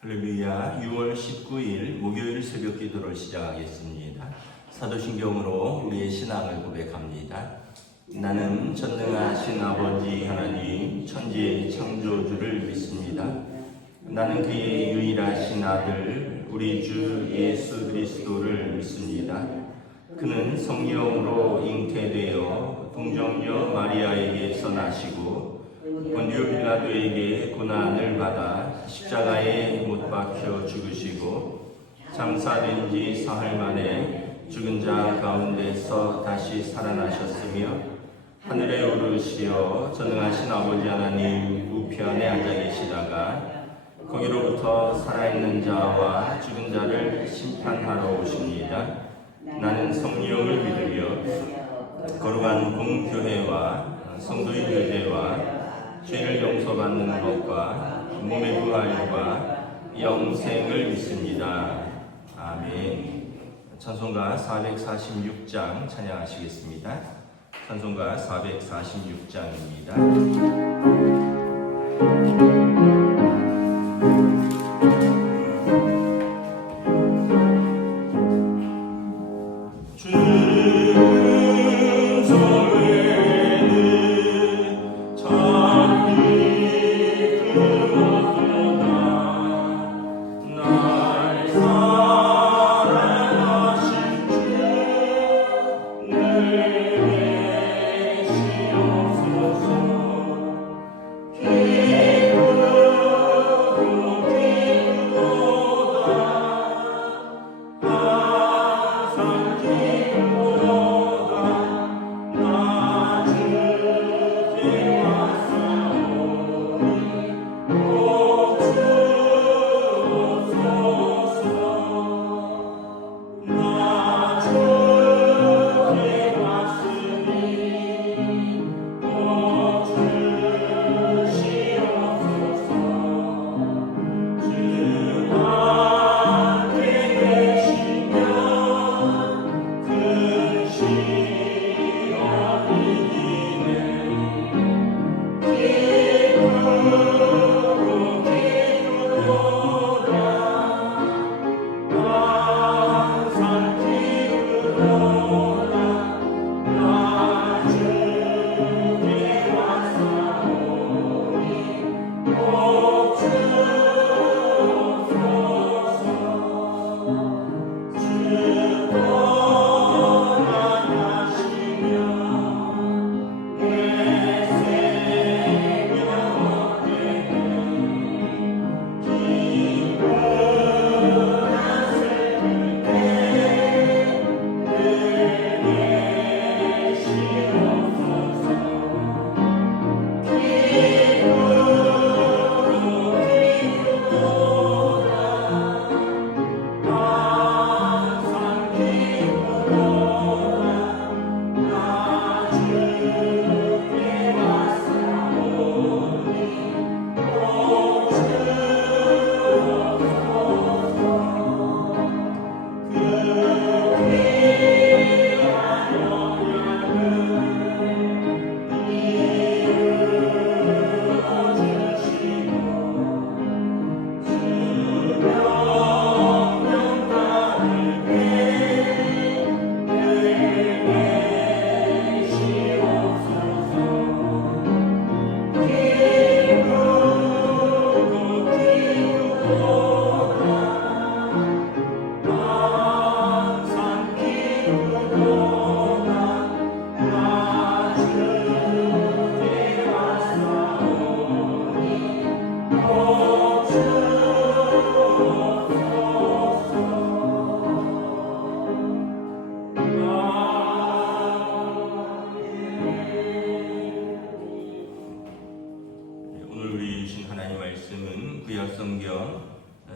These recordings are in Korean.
할렐루야. 6월 19일 목요일 새벽 기도를 시작하겠습니다. 사도신경으로 우리의 신앙을 고백합니다. 나는 전능하신 아버지 하나님 천지의 창조주를 믿습니다. 나는 그의 유일하신 아들 우리 주 예수 그리스도를 믿습니다. 그는 성령으로 잉태되어 동정녀 마리아에게서 나시고 본디오 빌라도에게 고난을 받아 십자가에 못 박혀 죽으시고 장사된 지 사흘 만에 죽은 자 가운데서 다시 살아나셨으며 하늘에 오르시어 전능하신 아버지 하나님 우편에 앉아 계시다가 거기로부터 살아있는 자와 죽은 자를 심판하러 오십니다. 나는 성령을 믿으며 거룩한 공교회와 성도의 교제와 죄를 용서받는 것과 몸의 부활과 영생을 믿습니다. 아멘. 찬송가 446장 찬양하시겠습니다. 찬송가 446장입니다.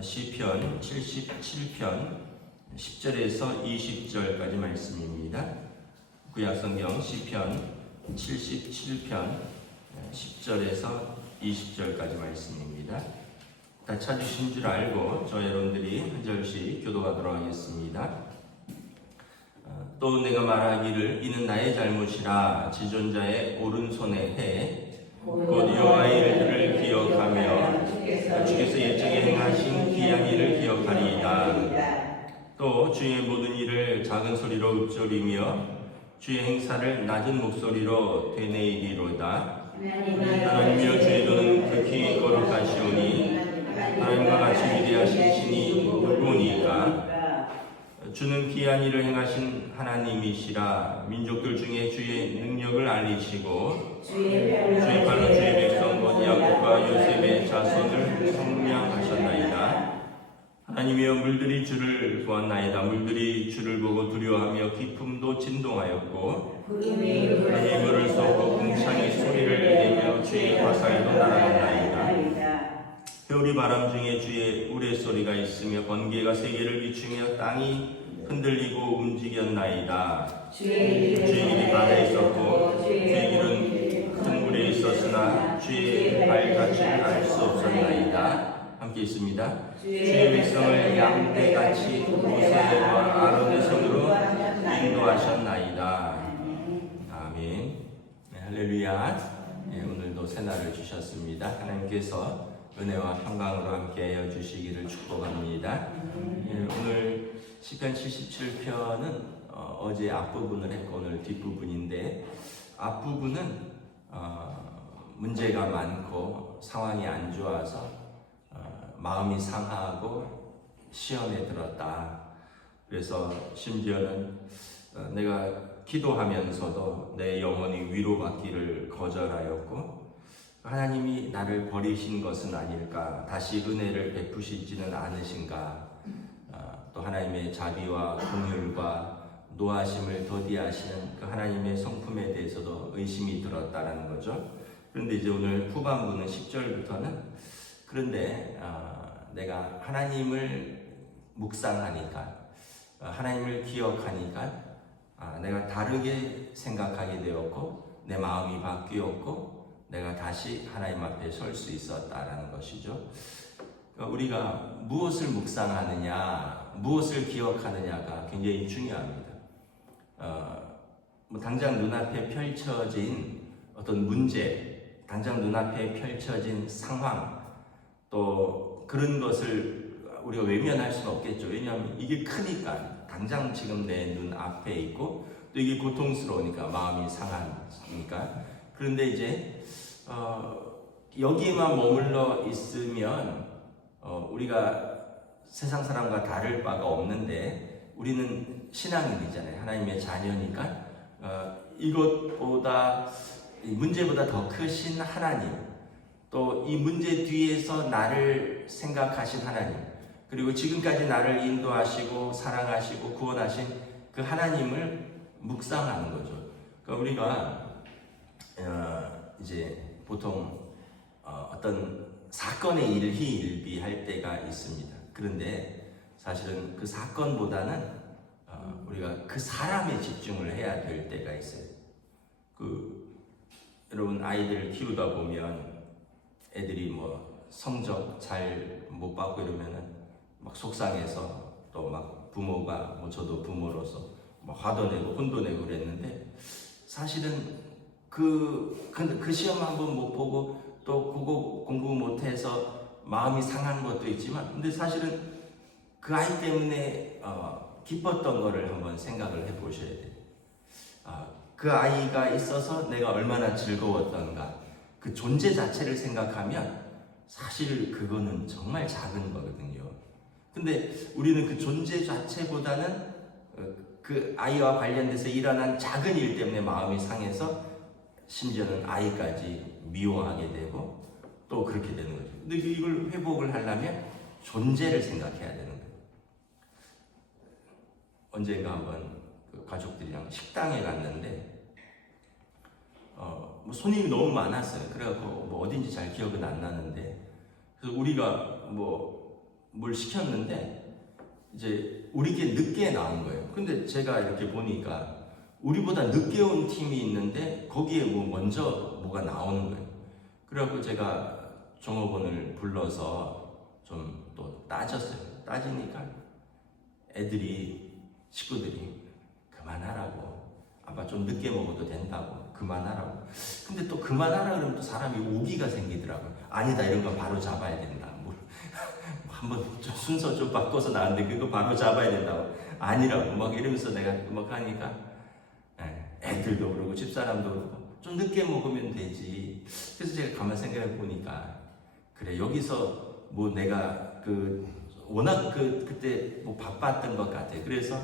시편 77편 10절에서 20절까지 말씀입니다. 구약성경 시편 77편 10절에서 20절까지 말씀입니다. 다 찾으신 줄 알고 저 여러분들이 한 절씩 교도하도록 하겠습니다. 또 내가 말하기를 이는 나의 잘못이라 지존자의 오른손에 해 곧 여호와의 일들을 기억하며 주께서 옛적에 행하신 행하신 귀한 일을 기억하리이다. 또 주의 모든 일을 작은 소리로 읊조리며 주의 행사를 낮은 목소리로 되뇌이리로다. 하나님이여 주의 도는 극히 거룩하시오니 하나님과 같이 위대하신 신이 누구니까. 주는 귀한 일을 행하신 하나님이시라. 민족들 중에 주의 능력을 알리시고 주의 팔로 주의 백성 곧 야곱과 요셉의 자손을 성량하셨나이다. 하나님이여 물들이 주를 보았나이다. 물들이 주를 보고 두려워하며 깊음도 진동하였고 구름이 물을 쏘고 궁창이 소리를 내며 주의 화살도 날아갔나이다. 겨울이 바람 중에 주의 우레소리가 있으며 번개가 세계를 비추며 땅이 흔들리고 움직였나이다. 주의 길이 바다에 있었고 주의 길은 큰 물에 있었으나 주의 발같이 알 수 없었나이다. 함께 있습니다. 주의 백성을 양떼같이 모세와 아론의 손으로 인도하셨나이다. 아멘. 네, 할렐루야. 네, 오늘도 새날을 주셨습니다. 하나님께서 은혜와 평강으로 함께하여 주시기를 축복합니다. 네, 오늘 시편 77편은 어제 앞부분을 했고 오늘 뒷부분인데, 앞부분은 문제가 많고 상황이 안 좋아서 마음이 상하고 시험에 들었다. 그래서 심지어는 내가 기도하면서도 내 영혼이 위로받기를 거절하였고 하나님이 나를 버리신 것은 아닐까, 다시 은혜를 베푸시지는 않으신가, 또 하나님의 자비와 긍휼과 노하심을 더디하시는 그 하나님의 성품에 대해서도 의심이 들었다는 거죠. 그런데 이제 오늘 후반부는 10절부터는 그런데 내가 하나님을 묵상하니까, 하나님을 기억하니까 내가 다르게 생각하게 되었고 내 마음이 바뀌었고 내가 다시 하나님 앞에 설 수 있었다라는 것이죠. 우리가 무엇을 묵상하느냐, 무엇을 기억하느냐가 굉장히 중요합니다. 당장 눈앞에 펼쳐진 어떤 문제, 당장 눈앞에 펼쳐진 상황, 또 그런 것을 우리가 외면할 수는 없겠죠. 왜냐하면 이게 크니까, 당장 지금 내 눈 앞에 있고 또 이게 고통스러우니까, 마음이 상하니까. 그런데 이제 여기에만 머물러 있으면 우리가 세상 사람과 다를 바가 없는데, 우리는 신앙인이잖아요. 하나님의 자녀니까 이것보다, 이 문제보다 더 크신 하나님, 또 이 문제 뒤에서 나를 생각하신 하나님, 그리고 지금까지 나를 인도하시고 사랑하시고 구원하신 그 하나님을 묵상하는 거죠. 그러니까 우리가 이제 보통 어떤 사건의 일희일비할 때가 있습니다. 그런데 사실은 그 사건보다는 우리가 그 사람에 집중을 해야 될 때가 있어요. 여러분 아이들을 키우다 보면 애들이 뭐 성적 잘 못 받고 이러면은 막 속상해서, 또 막 부모가, 뭐 저도 부모로서 막 화도 내고 혼도 내고 그랬는데, 사실은 그 시험 한번 못 보고 또 그거 공부 못해서 마음이 상한 것도 있지만, 근데 사실은 그 아이 때문에 기뻤던 거를 한번 생각을 해보셔야 돼요. 그 아이가 있어서 내가 얼마나 즐거웠던가, 그 존재 자체를 생각하면 사실 그거는 정말 작은 거거든요. 근데 우리는 그 존재 자체보다는 그 아이와 관련돼서 일어난 작은 일 때문에 마음이 상해서 심지어는 아이까지 미워하게 되고 또 그렇게 되는 거죠. 근데 이걸 회복을 하려면 존재를 생각해야 되는 거예요. 언젠가 한번 그 가족들이랑 식당에 갔는데 뭐 손님이 너무 많았어요. 그래갖고 뭐 어딘지 잘 기억은 안 나는데, 그래서 우리가 뭘 시켰는데 이제 우리께 늦게 나온 거예요. 근데 제가 이렇게 보니까 우리보다 늦게 온 팀이 있는데 거기에 먼저 뭐가 나오는 거예요. 그래갖고 제가 종업원을 불러서 좀 또 따졌어요. 따지니까 식구들이 그만하라고, 아빠 좀 늦게 먹어도 된다고, 그만하라고. 근데 또 그만하라 그러면 또 사람이 오기가 생기더라고요. 아니다, 이런 거 바로 잡아야 된다. 한번 좀 순서 좀 바꿔서 나왔는데 그거 바로 잡아야 된다고. 아니라고 막 이러면서 내가 막 하니까 애들도 그러고 집사람도 그러고 좀 늦게 먹으면 되지. 그래서 제가 가만 생각해 보니까 그래, 여기서 뭐 내가 워낙 그때 뭐 바빴던 것 같아. 그래서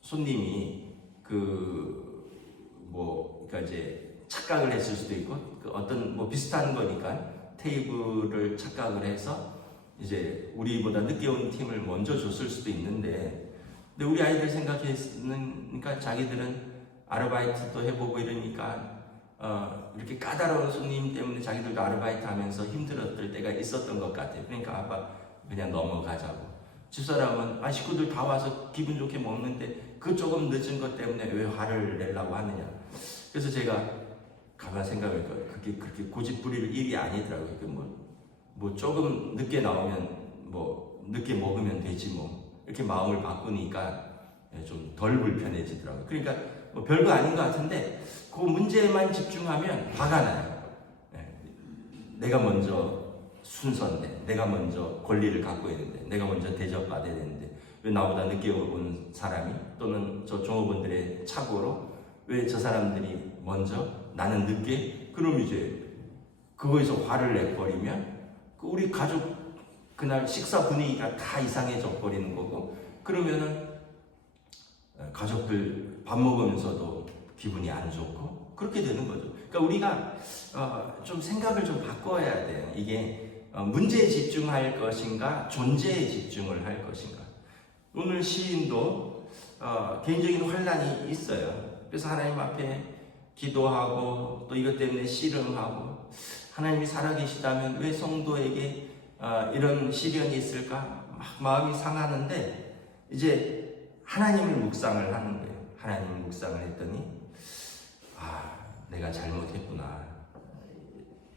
손님이 그러니까 이제 착각을 했을 수도 있고 어떤 뭐 비슷한 거니까 테이블을 착각을 해서 이제 우리보다 늦게 온 팀을 먼저 줬을 수도 있는데, 근데 우리 아이들 생각했으니까 자기들은 아르바이트도 해보고 이러니까 이렇게 까다로운 손님 때문에 자기들도 아르바이트 하면서 힘들었을 때가 있었던 것 같아요. 그러니까 아빠 그냥 넘어가자고. 집사람은 식구들 다 와서 기분 좋게 먹는데 그 조금 늦은 것 때문에 왜 화를 내려고 하느냐. 그래서 제가 가만 생각해보니까 그게 그렇게 고집 부릴 일이 아니더라고요. 뭐 조금 늦게 나오면 뭐 늦게 먹으면 되지 뭐 이렇게 마음을 바꾸니까 좀 덜 불편해지더라고요. 그러니까 뭐 별거 아닌 것 같은데 그 문제만 집중하면 화가 나요. 내가 먼저 순서인데, 내가 먼저 권리를 갖고 있는데, 내가 먼저 대접받아야 되는데 왜 나보다 늦게 온 사람이 또는 저 종업원들의 착오로 왜 저 사람들이 먼저 나는 늦게, 그럼 이제 그거에서 화를 내버리면 우리 가족 그날 식사 분위기가 다 이상해져 버리는 거고, 그러면은 가족들 밥 먹으면서도 기분이 안 좋고 그렇게 되는 거죠. 그러니까 우리가 좀 생각을 좀 바꿔야 돼요. 이게 문제에 집중할 것인가 존재에 집중을 할 것인가. 오늘 시인도 개인적인 환란이 있어요. 그래서 하나님 앞에 기도하고 또 이것 때문에 씨름하고, 하나님이 살아계시다면 왜 성도에게 이런 시련이 있을까 막 마음이 상하는데, 이제 하나님을 묵상을 하는 거예요. 하나님을 묵상을 했더니 내가 잘못했구나.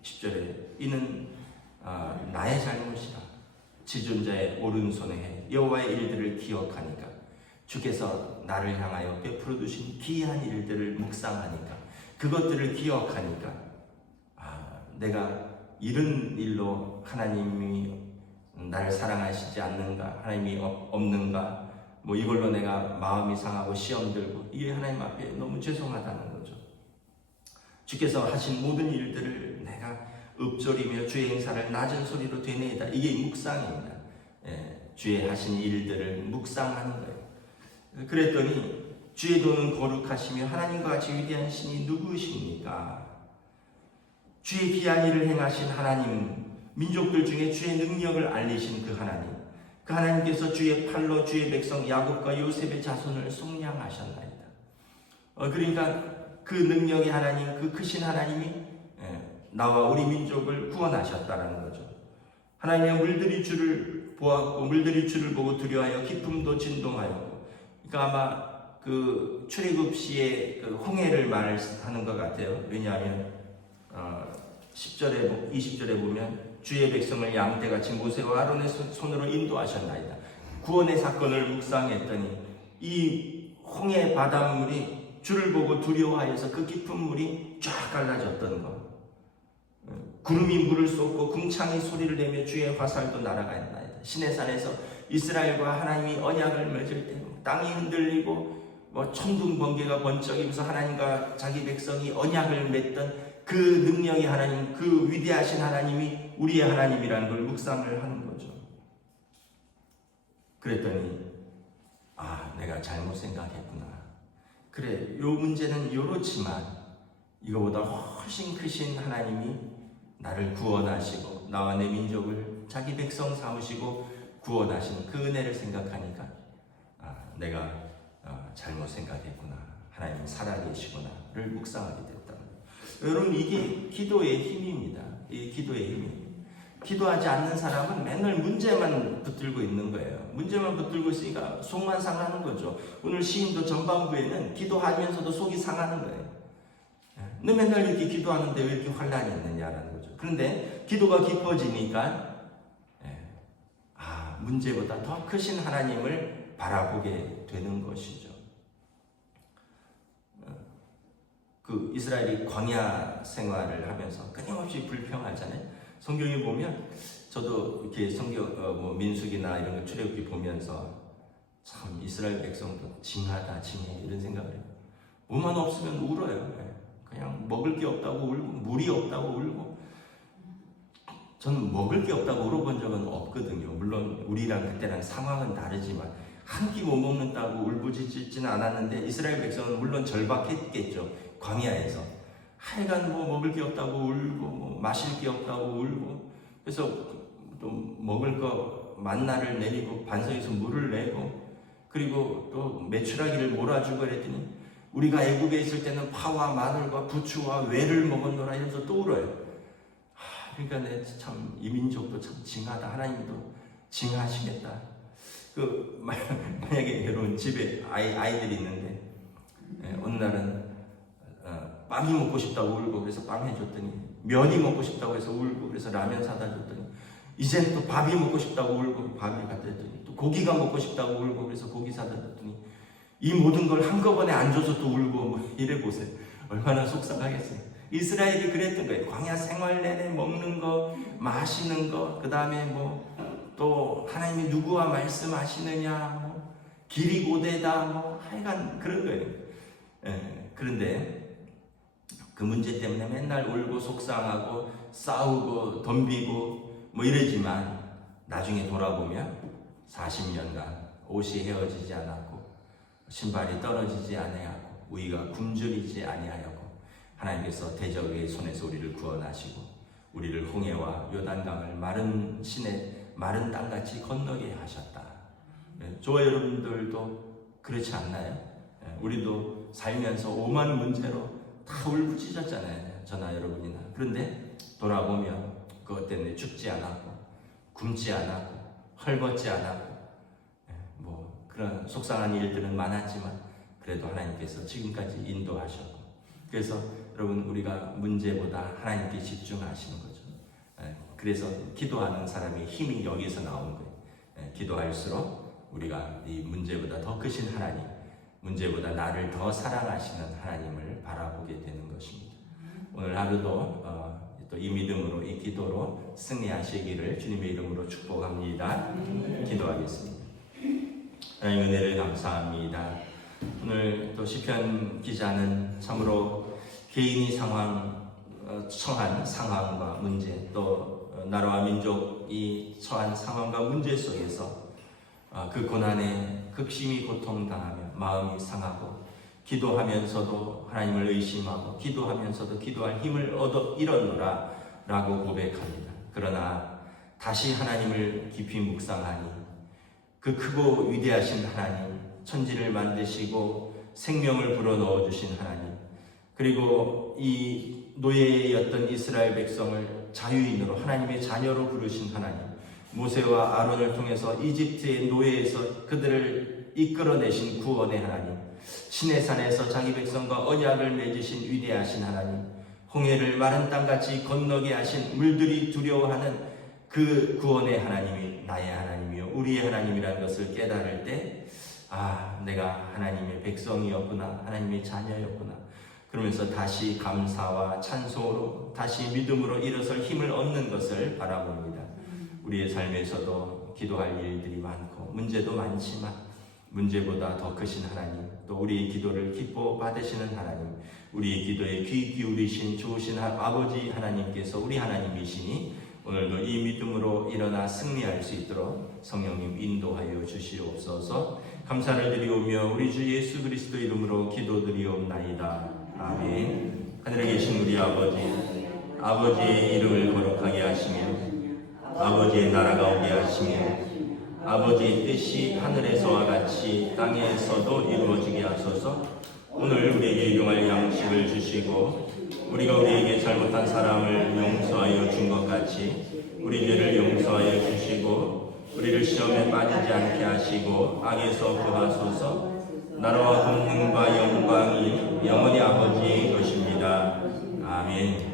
10절에 이는 나의 잘못이라. 지존자의 오른손에 해 여호와의 일들을 기억하니까, 주께서 나를 향하여 베풀어 두신 기이한 일들을 묵상하니까, 그것들을 기억하니까 내가 이런 일로 하나님이 나를 사랑하시지 않는가, 하나님이 없는가, 뭐 이걸로 내가 마음이 상하고 시험 들고, 이게 하나님 앞에 너무 죄송하다는 거죠. 주께서 하신 모든 일들을 내가 읊조리며 주의 행사를 낮은 소리로 되뇌이다. 이게 묵상입니다. 주의 하신 일들을 묵상하는 거예요. 그랬더니 주의 도는 거룩하시며 하나님과 같이 위대한 신이 누구십니까? 주의 귀한 일을 행하신 하나님, 민족들 중에 주의 능력을 알리신 그 하나님께서 주의 팔로 주의 백성 야곱과 요셉의 자손을 속량하셨나이다. 그러니까 그 능력의 하나님, 그 크신 하나님이 나와 우리 민족을 구원하셨다는 거죠. 하나님의 물들이 주를 보았고 물들이 주를 보고 두려워하여 기쁨도 진동하였고, 그러니까 아마 그 출애굽시의 그 홍해를 말하는 것 같아요. 왜냐하면 10절에 20절에 보면 주의 백성을 양떼같이 모세와 아론의 손으로 인도하셨나이다. 구원의 사건을 묵상했더니 이 홍해 바닷물이 주를 보고 두려워하여서 그 깊은 물이 쫙 갈라졌던 것, 구름이 물을 쏟고 궁창이 소리를 내며 주의 화살도 날아가나이다. 시내산에서 이스라엘과 하나님이 언약을 맺을 때 땅이 흔들리고 천둥 번개가 번쩍이면서 하나님과 자기 백성이 언약을 맺던 그 능력의 하나님, 그 위대하신 하나님이 우리의 하나님이라는 걸 묵상을 하는 거죠. 그랬더니 내가 잘못 생각했구나. 그래, 요 문제는 요렇지만 이거보다 훨씬 크신 하나님이 나를 구원하시고 나와 내 민족을 자기 백성 삼으시고 구원하신 그 은혜를 생각하니까 내가 잘못 생각했구나. 하나님이 살아계시구나를 묵상하게 됐다. 여러분, 이게 기도의 힘입니다. 이 기도의 힘이. 기도하지 않는 사람은 맨날 문제만 붙들고 있는 거예요. 문제만 붙들고 있으니까 속만 상하는 거죠. 오늘 시인도 전반부에는 기도하면서도 속이 상하는 거예요. 너 맨날 이렇게 기도하는데 왜 이렇게 환란이 있느냐라는 거죠. 그런데 기도가 깊어지니까 문제보다 더 크신 하나님을 바라보게 되는 것이죠. 그 이스라엘이 광야 생활을 하면서 끊임없이 불평하잖아요. 성경에 보면 저도 이렇게 성경 뭐 민수기나 이런 거 출애굽기 보면서 참 이스라엘 백성도 징하다 징해 이런 생각을 해요. 뭐만 없으면 울어요. 그냥 먹을 게 없다고 울고 물이 없다고 울고. 저는 먹을 게 없다고 울어본 적은 없거든요. 물론 우리랑 그때랑 상황은 다르지만 한 끼 못 먹는다고 울부짖지는 않았는데 이스라엘 백성은 물론 절박했겠죠. 광야에서 하여간 뭐 먹을 게 없다고 울고 뭐 마실 게 없다고 울고. 그래서 또 먹을 거 만나를 내리고 반석에서 물을 내고 그리고 또 메추라기를 몰아주고 그랬더니 우리가 애국에 있을 때는 파와 마늘과 부추와 외를 먹었노라 이러면서 또 울어요. 그러니까 참 이 민족도 참 징하다. 하나님도 징하시겠다. 만약에 여러분 집에 아이들이 있는데 어느 날은 빵이 먹고 싶다고 울고 그래서 빵 해줬더니 면이 먹고 싶다고 해서 울고 그래서 라면 사다 줬더니 이제는 또 밥이 먹고 싶다고 울고 밥을 갖다 줬더니 또 고기가 먹고 싶다고 울고 그래서 고기 사다 줬더니 이 모든 걸 한꺼번에 안 줘서 또 울고 뭐 이래 보세요. 얼마나 속상하겠어요. 이스라엘이 그랬던 거예요. 광야 생활 내내 먹는 거, 마시는 거, 그 다음에 뭐 또 하나님이 누구와 말씀하시느냐, 뭐 길이 고되다, 뭐 하여간 그런 거예요. 그런데 그 문제 때문에 맨날 울고 속상하고 싸우고 덤비고 뭐 이러지만 나중에 돌아보면 40년간 옷이 헤어지지 않았고 신발이 떨어지지 아니하고 우리가 굶주리지 아니하였고 하나님께서 대적의 손에서 우리를 구원하시고 우리를 홍해와 요단강을 마른 시내 마른 땅같이 건너게 하셨다. 저와 여러분들도 그렇지 않나요? 우리도 살면서 오만 문제로 다 울부짖었잖아요. 저나 여러분이나. 그런데 돌아보면 그것 때문에 죽지 않았고 굶지 않았고 헐벗지 않았고 뭐 그런 속상한 일들은 많았지만 그래도 하나님께서 지금까지 인도하셨고 그래서 여러분 우리가 문제보다 하나님께 집중하시는 거죠. 그래서 기도하는 사람의 힘이 여기서 나오는 거예요. 기도할수록 우리가 이 문제보다 더 크신 하나님, 문제보다 나를 더 사랑하시는 하나님을 바라보게 되는 것입니다. 오늘 하루도 또 이 믿음으로 이 기도로 승리하시기를 주님의 이름으로 축복합니다. 기도하겠습니다. 하나님 은혜를 감사합니다. 오늘 또 시편 기자는 참으로 개인이 처한 상황과 문제 또 나라와 민족이 처한 상황과 문제 속에서 그 고난에 극심히 고통당하며 마음이 상하고 기도하면서도 하나님을 의심하고 기도하면서도 기도할 힘을 잃었노라 라고 고백합니다. 그러나 다시 하나님을 깊이 묵상하니 그 크고 위대하신 하나님, 천지를 만드시고 생명을 불어넣어 주신 하나님, 그리고 이 노예였던 이스라엘 백성을 자유인으로 하나님의 자녀로 부르신 하나님, 모세와 아론을 통해서 이집트의 노예에서 그들을 이끌어내신 구원의 하나님, 시내산에서 자기 백성과 언약을 맺으신 위대하신 하나님, 홍해를 마른 땅같이 건너게 하신 물들이 두려워하는 그 구원의 하나님이 나의 하나님이요 우리의 하나님이라는 것을 깨달을 때 내가 하나님의 백성이었구나, 하나님의 자녀였구나. 그러면서 다시 감사와 찬송으로 다시 믿음으로 일어설 힘을 얻는 것을 바라봅니다. 우리의 삶에서도 기도할 일들이 많고 문제도 많지만 문제보다 더 크신 하나님, 또 우리의 기도를 기뻐 받으시는 하나님, 우리의 기도에 귀 기울이신 좋으신 아버지 하나님께서 우리 하나님이시니 오늘도 이 믿음으로 일어나 승리할 수 있도록 성령님 인도하여 주시옵소서. 감사를 드리오며 우리 주 예수 그리스도 이름으로 기도드리옵나이다. 아멘. 하늘에 계신 우리 아버지의 이름을 거룩하게 하시며 아버지의 나라가 오게 하시며 아버지의 뜻이 하늘에서와 같이 땅에서도 이루어지게 하소서. 오늘 우리에게 일용할 양식을 주시고 우리가 우리에게 잘못한 사람을 용서하여 준 것 같이 우리 죄를 용서하여 주시고 우리를 시험에 빠지지 않게 하시고 악에서 구하소서. 나라와 권능과 영광이 영원히 아버지의 것입니다. 아멘.